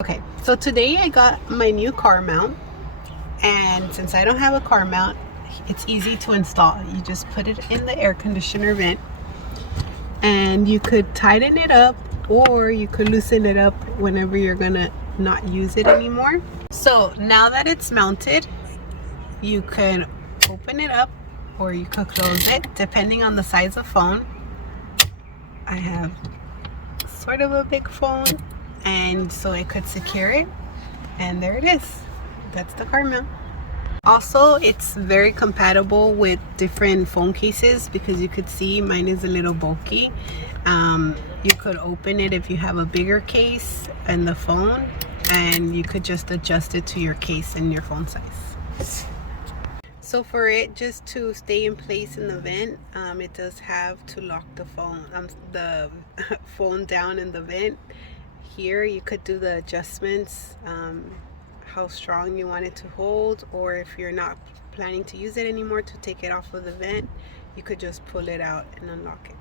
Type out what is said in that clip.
Okay, so today I got my new car mount, and since I don't have a car mount, it's easy to install. You just put it in the air conditioner vent, and you could tighten it up or you could loosen it up whenever you're gonna not use it anymore. So now that it's mounted, you can open it up or you could close it depending on the size of phone. I have sort of a big phone, and so I could secure it, and there it is. That's the car mount. Also, it's very compatible with different phone cases because you could see mine is a little bulky. You could open it if you have a bigger case and the phone, and you could just adjust it to your case and your phone size. So for it just to stay in place in the vent, it does have to lock the phone down in the vent. Here you could do the adjustments, how strong you want it to hold, or if you're not planning to use it anymore, to take it off of the vent, you could just pull it out and unlock it.